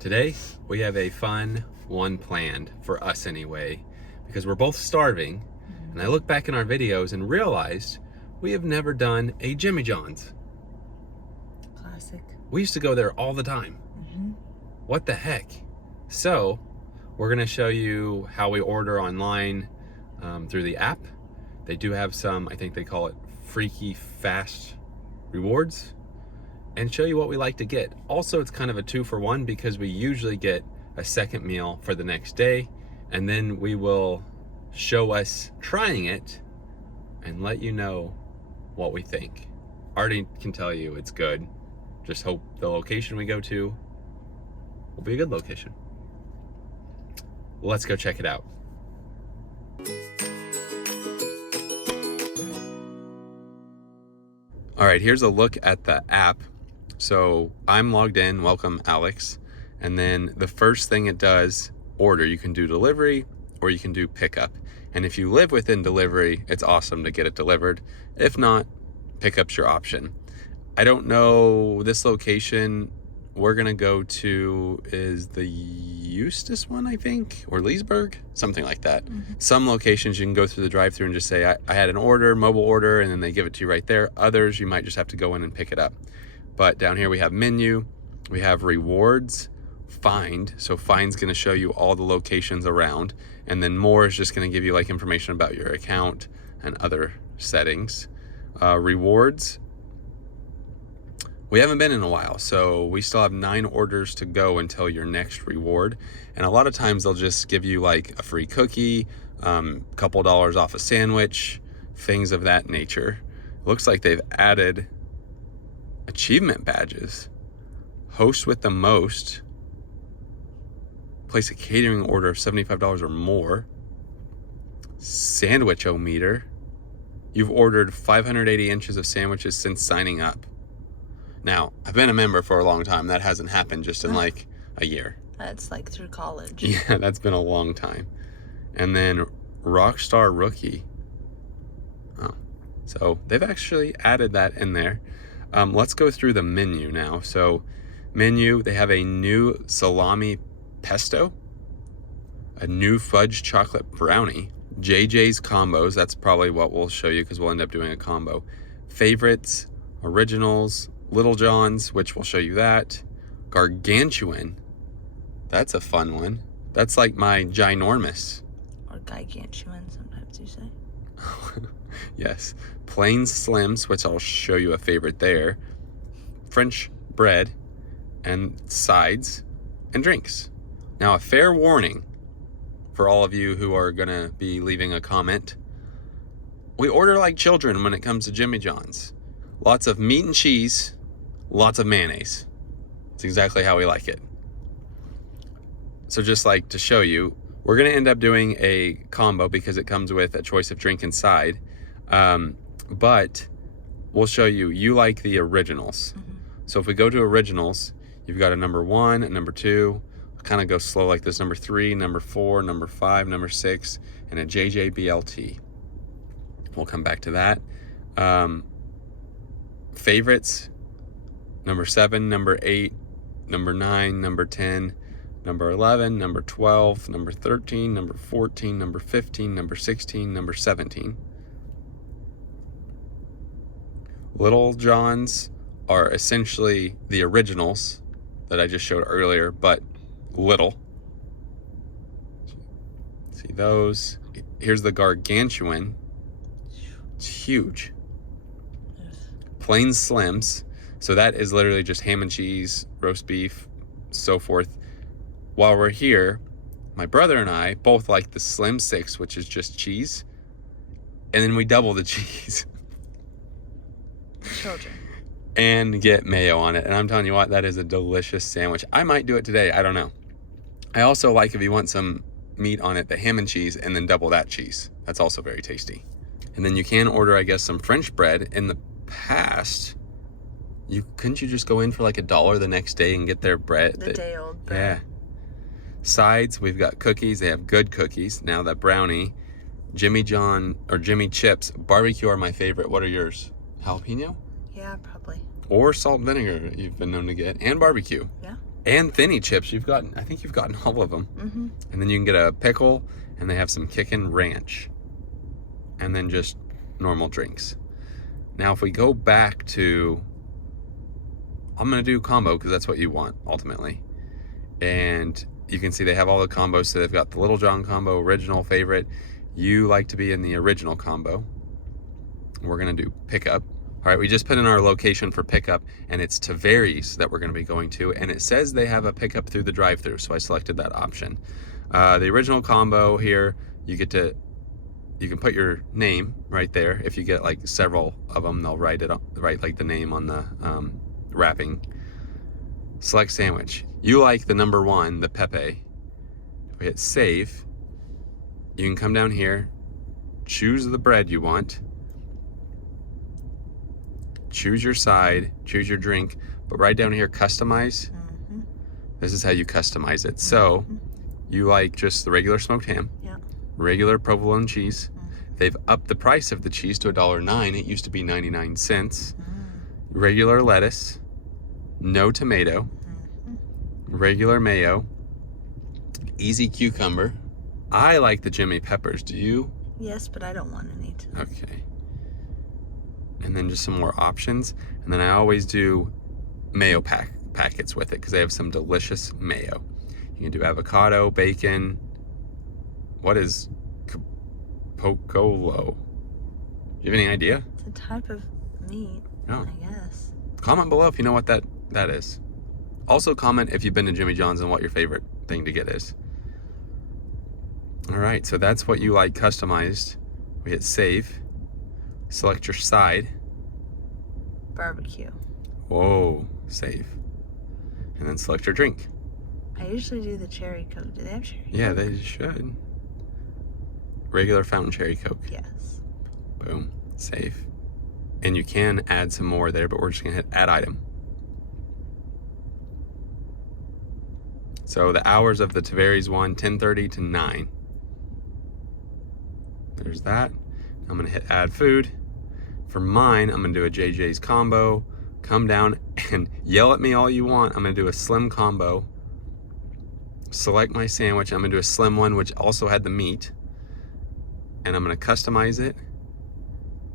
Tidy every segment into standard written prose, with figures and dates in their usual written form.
Today, we have a fun one planned, for us anyway, because we're both starving, and I look back in our videos and realized we have never done a Jimmy John's. Classic. We used to go there all the time. What the heck? So, we're gonna show you how we order online through the app. They do have some, I think they call it freaky fast rewards, and show you what we like to get. Also, it's kind of a 2-for-1 because we usually get a second meal for the next day, and then we will show us trying it and let you know what we think. Already can tell you it's good. Just hope the location we go to will be a good location. Let's go check it out. All right, here's a look at the app. So I'm logged in, welcome Alex. And then the first thing it does, order. You can do delivery or you can do pickup. And if you live within delivery, it's awesome to get it delivered. If not, pickup's your option. I don't know, this location we're gonna go to is the Eustis one, I think, or Leesburg, something like that. Some locations you can go through the drive-thru and just say, I had an order, mobile order, and then they give it to you right there. Others, you might just have to go in and pick it up. But down here we have menu, we have rewards, find. So find's gonna show you all the locations around, and then more is just gonna give you like information about your account and other settings. Rewards, we haven't been in a while, so we still have 9 orders to go until your next reward. And a lot of times they'll just give you like a free cookie, couple dollars off a sandwich, things of that nature. Looks like they've added achievement badges. Host with the most, place a catering order of $75 or more. Sandwich-o-meter, you've ordered 580 inches of sandwiches since signing up. Now, I've been a member for a long time. That hasn't happened just in like a year. That's like through college. Yeah, that's been a long time. And then Rockstar Rookie. Oh, so they've actually added that in there. Let's go through the menu now. So menu, they have a new salami pesto, a new fudge chocolate brownie, JJ's combos. That's probably what we'll show you because we'll end up doing a combo. Favorites, originals, Little John's, which we'll show you that. Gargantuan, that's a fun one. That's like my ginormous. Or gigantuan, sometimes you say. Yes. Plain Slims, which I'll show you a favorite there. French bread and sides and drinks. Now, a fair warning for all of you who are gonna be leaving a comment. We order like children when it comes to Jimmy John's. Lots of meat and cheese, lots of mayonnaise. It's exactly how we like it. So just like to show you, we're gonna end up doing a combo because it comes with a choice of drink inside. But we'll show you, you like the originals. So if we go to originals, you've got a number 1, a number 2, kind of go slow like this, number 3, number 4, number 5, number 6, and a JJBLT. We'll come back to that. Favorites, number 7, number 8, number 9, number 10, number 11, number 12, number 13, number 14, number 15, number 16, number 17. Little John's are essentially the originals that I just showed earlier, but little. See those? Here's the Gargantuan. It's huge. Plain Slims. So that is literally just ham and cheese, roast beef, so forth. While we're here, my brother and I both like the Slim 6, which is just cheese. And then we double the cheese. Children. And get mayo on it. And I'm telling you what, that is a delicious sandwich. I might do it today, I don't know. I also like, if you want some meat on it, the ham and cheese, and then double that cheese. That's also very tasty. And then you can order, I guess, some French bread. In the past, couldn't you just go in for like $1 the next day and get their bread? The day old bread. Yeah. Sides, we've got cookies. They have good cookies. Now that brownie, Jimmy John or Jimmy Chips, barbecue are my favorite. What are yours? Jalapeno? Yeah, probably. Or salt and vinegar you've been known to get, and barbecue. Yeah. And thinny chips. I think you've gotten all of them. Mm-hmm. And then you can get a pickle, and they have some kickin' ranch. And then just normal drinks. Now, if we go back to, I'm going to do combo because that's what you want ultimately. And you can see they have all the combos. So they've got the Little John combo, original, favorite. You like to be in the original combo. We're going to do pickup. All right, we just put in our location for pickup, and it's Tavares that we're going to be going to. And it says they have a pickup through the drive-thru, so I selected that option. The original combo here, you can put your name right there. If you get like several of them, they'll write like the name on the wrapping. Select sandwich. You like the number 1, the Pepe. We hit save. You can come down here, choose the bread you want, choose your side, choose your drink, but right down here, customize. Mm-hmm. This is how you customize it. So you like just the regular smoked ham, regular provolone cheese. They've upped the price of the cheese to $1.09. It used to be 99 cents. Regular lettuce, no tomato, regular mayo, easy cucumber. I like the Jimmy Peppers. Do you? Yes, but I don't want any. Okay. And then just some more options. And then I always do mayo packets with it because they have some delicious mayo. You can do avocado, bacon. What is Pocolo? Do you have any idea? It's a type of meat, I guess. Comment below if you know what that is. Also comment if you've been to Jimmy John's and what your favorite thing to get is. All right, so that's what you like customized. We hit save. Select your side. Barbecue. Whoa, save. And then select your drink. I usually do the cherry Coke. Do they have cherry Coke? Yeah, they should. Regular fountain cherry Coke. Yes. Boom, save. And you can add some more there, but we're just gonna hit add item. So the hours of the Tavares one, 10:30 to 9. There's that. I'm gonna hit add food. For mine, I'm gonna do a JJ's combo. Come down and yell at me all you want. I'm gonna do a slim combo. Select my sandwich. I'm gonna do a slim one, which also had the meat. And I'm gonna customize it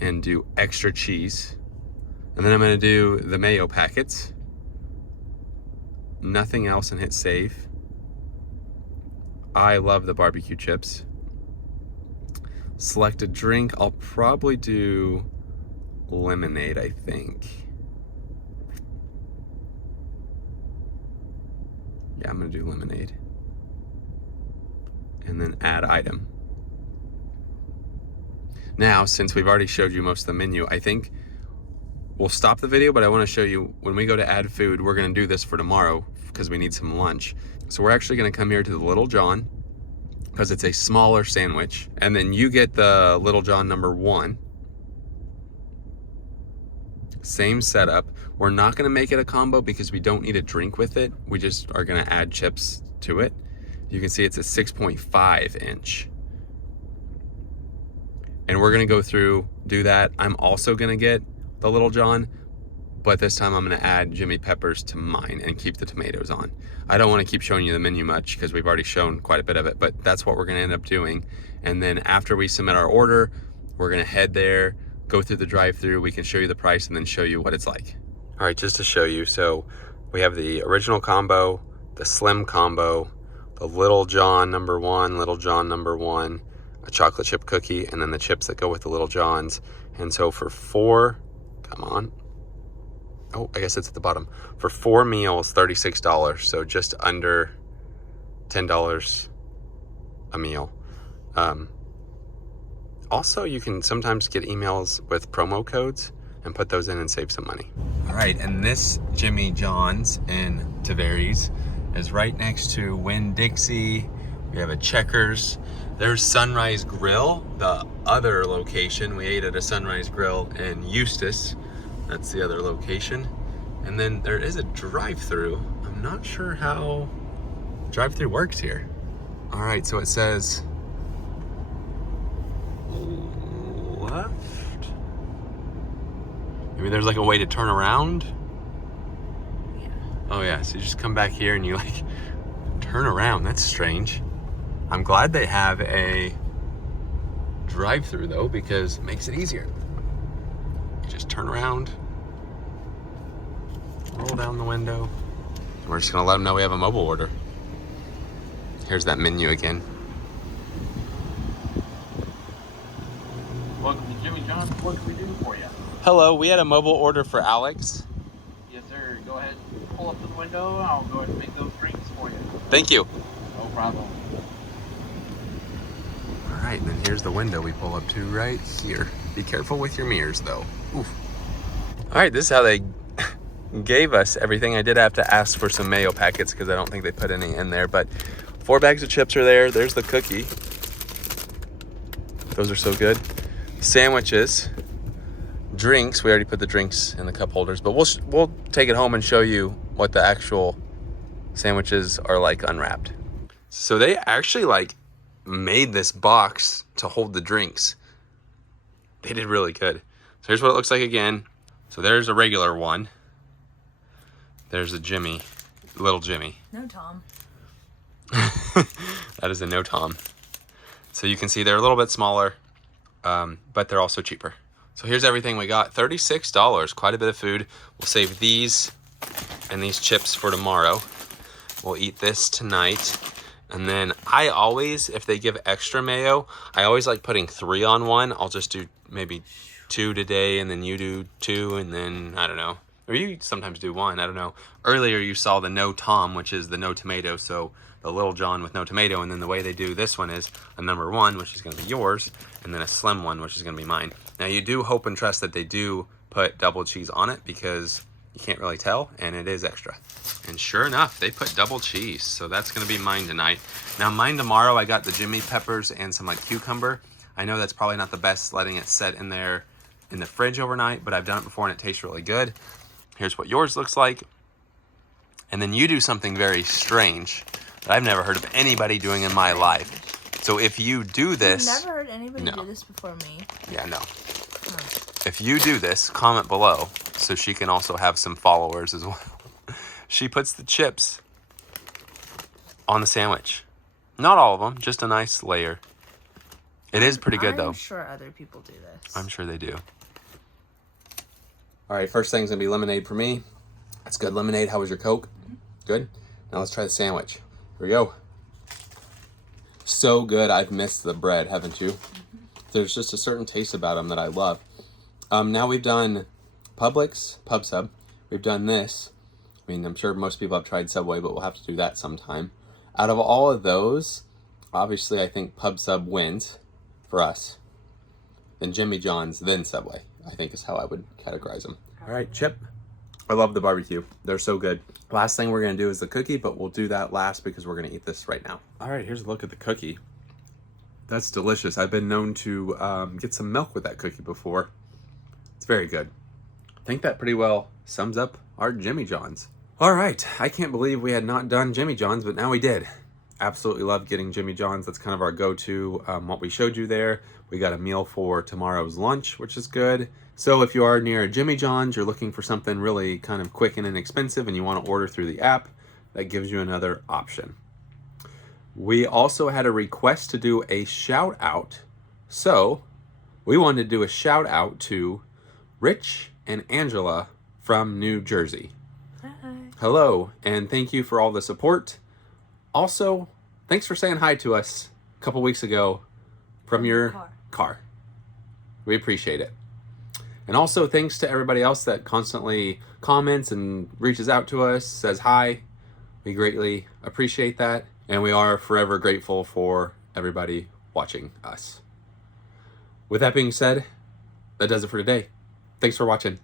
and do extra cheese. And then I'm gonna do the mayo packets. Nothing else, and hit save. I love the barbecue chips. Select a drink. I'll probably do lemonade, I think. Yeah, I'm gonna do lemonade. And then add item. Now, since we've already showed you most of the menu, I think we'll stop the video, but I want to show you when we go to add food, we're going to do this for tomorrow because we need some lunch. So we're actually going to come here to the Little John because it's a smaller sandwich. And then you get the Little John number 1. Same setup. We're not going to make it a combo because we don't need a drink with it. We just are going to add chips to it. You can see it's a 6.5 inch. And we're gonna go through, do that. I'm also gonna get the Little John, but this time I'm gonna add Jimmy Peppers to mine and keep the tomatoes on. I don't wanna keep showing you the menu much because we've already shown quite a bit of it, but that's what we're gonna end up doing. And then after we submit our order, we're gonna head there, go through the drive-thru, we can show you the price and then show you what it's like. All right, just to show you, so we have the original combo, the slim combo, the Little John number 1, Little John number 1, a chocolate chip cookie, and then the chips that go with the Little Johns. And so for 4, come on. Oh, I guess it's at the bottom. For 4 meals, $36. So just under $10 a meal. Also, you can sometimes get emails with promo codes and put those in and save some money. All right, and this Jimmy John's in Tavares is right next to Winn-Dixie. We have a Checkers. There's Sunrise Grill, the other location. We ate at a Sunrise Grill in Eustis. That's the other location. And then there is a drive-thru. I'm not sure how drive-thru works here. All right, so it says left. Maybe there's like a way to turn around. Yeah. Oh yeah, so you just come back here and you like turn around. That's strange. I'm glad they have a drive-thru though, because it makes it easier. You just turn around, roll down the window. We're just gonna let them know we have a mobile order. Here's that menu again. Welcome to Jimmy John's. What can we do for you? Hello, we had a mobile order for Alex. Yes, sir. Go ahead and pull up to the window. I'll go ahead and make those drinks for you. Thank you. No problem. All right, and then here's the window we pull up to right here. Be careful with your mirrors though. Oof. All right, this is how they gave us everything. I did have to ask for some mayo packets because I don't think they put any in there, but 4 bags of chips are there. There's the cookie. Those are so good. Sandwiches, drinks. We already put the drinks in the cup holders, but we'll take it home and show you what the actual sandwiches are like unwrapped. So they actually like made this box to hold the drinks. They did really good. So here's what it looks like again. So there's a regular one. There's a Jimmy, little Jimmy. No, Tom. That is a no Tom. So you can see they're a little bit smaller, but they're also cheaper. So here's everything we got. $36, quite a bit of food. We'll save these and these chips for tomorrow. We'll eat this tonight. And then I always, if they give extra mayo, I always like putting 3 on one. I'll just do maybe 2 today, and then you do 2, and then, I don't know. Or you sometimes do 1, I don't know. Earlier you saw the no Tom, which is the no tomato, so the Little John with no tomato, and then the way they do this one is a number 1, which is gonna be yours, and then a slim one, which is gonna be mine. Now you do hope and trust that they do put double cheese on it, because you can't really tell, and it is extra. And sure enough, they put double cheese, so that's gonna be mine tonight. Now mine tomorrow, I got the Jimmy peppers and some like cucumber. I know that's probably not the best letting it set in there in the fridge overnight, but I've done it before and it tastes really good. Here's what yours looks like. And then you do something very strange that I've never heard of anybody doing in my life. So if you do this... I've never heard anybody do this before me. Yeah, no. If you do this, comment below so she can also have some followers as well. She puts the chips on the sandwich. Not all of them, just a nice layer. It is pretty good though. I'm sure other people do this. I'm sure they do. All right, first thing's gonna be lemonade for me. That's good lemonade. How was your Coke? Good. Now let's try the sandwich. Here we go. So good. I've missed the bread, haven't you? There's just a certain taste about them that I love. Now we've done Publix, Pub Sub. We've done this. I mean, I'm sure most people have tried Subway, but we'll have to do that sometime. Out of all of those, obviously I think Pub Sub wins for us. Then Jimmy John's, then Subway, I think is how I would categorize them. All right, chip. I love the barbecue. They're so good. Last thing we're gonna do is the cookie, but we'll do that last because we're gonna eat this right now. All right, here's a look at the cookie. That's delicious. I've been known to get some milk with that cookie before. It's very good. I think that pretty well sums up our Jimmy John's. All right, I can't believe we had not done Jimmy John's, but now we did. Absolutely love getting Jimmy John's. That's kind of our go-to. What we showed you there, we got a meal for tomorrow's lunch, which is good. So if you are near a Jimmy John's, you're looking for something really kind of quick and inexpensive and you want to order through the app, that gives you another option. We also had a request to do a shout out. So we wanted to do a shout out to Rich and Angela from New Jersey. Hi. Hello, and thank you for all the support. Also, thanks for saying hi to us a couple weeks ago from your car. We appreciate it. And also thanks to everybody else that constantly comments and reaches out to us, says hi. We greatly appreciate that. And we are forever grateful for everybody watching us. With that being said, that does it for today. Thanks for watching.